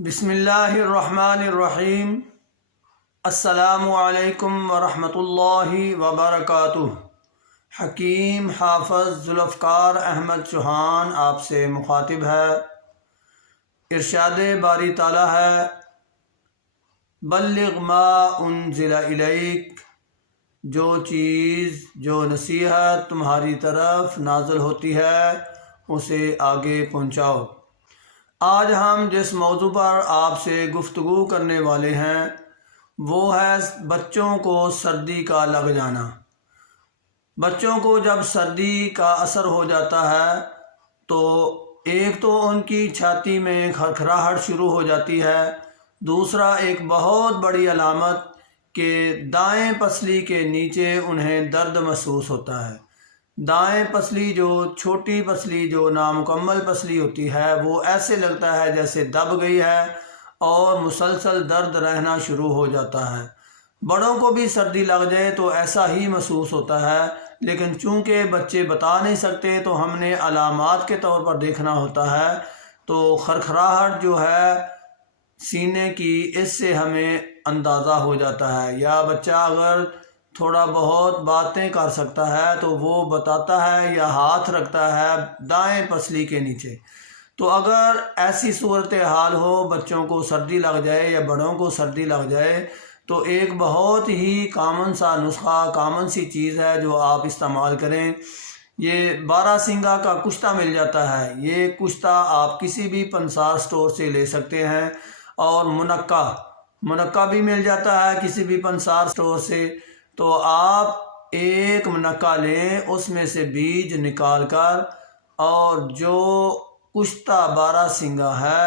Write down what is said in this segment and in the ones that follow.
بسم اللہ الرحمن الرحیم۔ السلام علیکم ورحمۃ اللہ وبرکاتہ۔ حکیم حافظ ذوالفقار احمد چوہان آپ سے مخاطب ہے۔ ارشاد باری تعالیٰ ہے، بلغ ما انزل الیک، جو چیز جو نصیحت تمہاری طرف نازل ہوتی ہے اسے آگے پہنچاؤ۔ آج ہم جس موضوع پر آپ سے گفتگو کرنے والے ہیں وہ ہے بچوں کو سردی کا لگ جانا۔ بچوں کو جب سردی کا اثر ہو جاتا ہے تو ایک تو ان کی چھاتی میں کھرکھراہٹ شروع ہو جاتی ہے، دوسرا ایک بہت بڑی علامت کہ دائیں پسلی کے نیچے انہیں درد محسوس ہوتا ہے۔ دائیں پسلی، جو چھوٹی پسلی، جو نامکمل پسلی ہوتی ہے، وہ ایسے لگتا ہے جیسے دب گئی ہے اور مسلسل درد رہنا شروع ہو جاتا ہے۔ بڑوں کو بھی سردی لگ جائے تو ایسا ہی محسوس ہوتا ہے، لیکن چونکہ بچے بتا نہیں سکتے تو ہم نے علامات کے طور پر دیکھنا ہوتا ہے۔ تو کھرکھراہٹ جو ہے سینے کی، اس سے ہمیں اندازہ ہو جاتا ہے، یا بچہ اگر تھوڑا بہت باتیں کر سکتا ہے تو وہ بتاتا ہے یا ہاتھ رکھتا ہے دائیں پسلی کے نیچے۔ تو اگر ایسی صورتحال ہو، بچوں کو سردی لگ جائے یا بڑوں کو سردی لگ جائے، تو ایک بہت ہی کامن سا نسخہ، کامن سی چیز ہے جو آپ استعمال کریں۔ یہ بارہ سنگھا کا کشتہ مل جاتا ہے، یہ کشتہ آپ کسی بھی پنسار سٹور سے لے سکتے ہیں، اور منقہ بھی مل جاتا ہے کسی بھی پنسار سٹور سے۔ تو آپ ایک منقہ لیں، اس میں سے بیج نکال کر، اور جو کشتہ بارہ سنگھا ہے،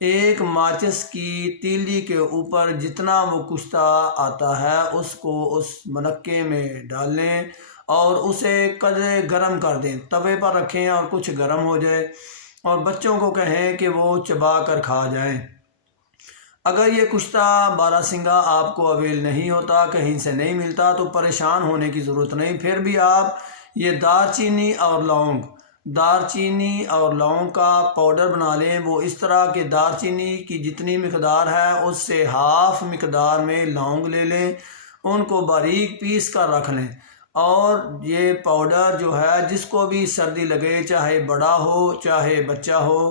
ایک ماچس کی تیلی کے اوپر جتنا وہ کشتہ آتا ہے اس کو اس منقے میں ڈال لیں اور اسے قدرے گرم کر دیں، توے پر رکھیں اور کچھ گرم ہو جائے، اور بچوں کو کہیں کہ وہ چبا کر کھا جائیں۔ اگر یہ کشتہ بارہ سنگھا آپ کو اویل نہیں ہوتا، کہیں سے نہیں ملتا، تو پریشان ہونے کی ضرورت نہیں۔ پھر بھی آپ یہ دارچینی اور لونگ کا پاؤڈر بنا لیں۔ وہ اس طرح کہ دارچینی کی جتنی مقدار ہے اس سے ہاف مقدار میں لونگ لے لیں، ان کو باریک پیس کر رکھ لیں، اور یہ پاؤڈر جو ہے جس کو بھی سردی لگے، چاہے بڑا ہو چاہے بچہ ہو،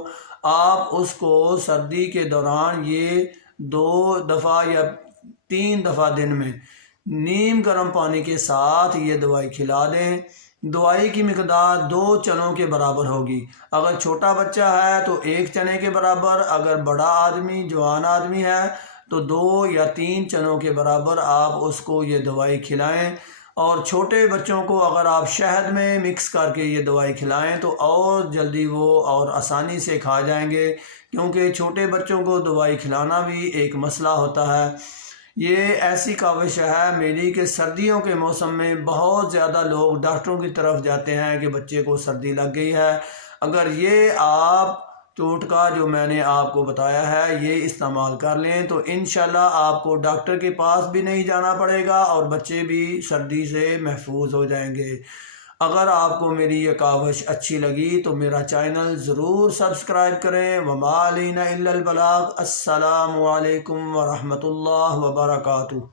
آپ اس کو سردی کے دوران یہ 2 دفعہ یا 3 دفعہ دن میں نیم گرم پانی کے ساتھ یہ دوائی کھلا دیں۔ دوائی کی مقدار 2 چنوں کے برابر ہوگی۔ اگر چھوٹا بچہ ہے تو 1 چنے کے برابر، اگر بڑا آدمی، جوان آدمی ہے تو 2 یا 3 چنوں کے برابر آپ اس کو یہ دوائی کھلائیں۔ اور چھوٹے بچوں کو اگر آپ شہد میں مکس کر کے یہ دوائی کھلائیں تو اور جلدی وہ اور آسانی سے کھا جائیں گے، کیونکہ چھوٹے بچوں کو دوائی کھلانا بھی ایک مسئلہ ہوتا ہے۔ یہ ایسی کاوش ہے میری کہ سردیوں کے موسم میں بہت زیادہ لوگ ڈاکٹروں کی طرف جاتے ہیں کہ بچے کو سردی لگ گئی ہے۔ اگر یہ آپ ٹوٹکا جو میں نے آپ کو بتایا ہے یہ استعمال کر لیں تو انشاءاللہ آپ کو ڈاکٹر کے پاس بھی نہیں جانا پڑے گا، اور بچے بھی سردی سے محفوظ ہو جائیں گے۔ اگر آپ کو میری یہ کاوش اچھی لگی تو میرا چینل ضرور سبسکرائب کریں۔ وما علینا الا البلاغ۔ السلام علیکم ورحمۃ اللہ وبرکاتہ۔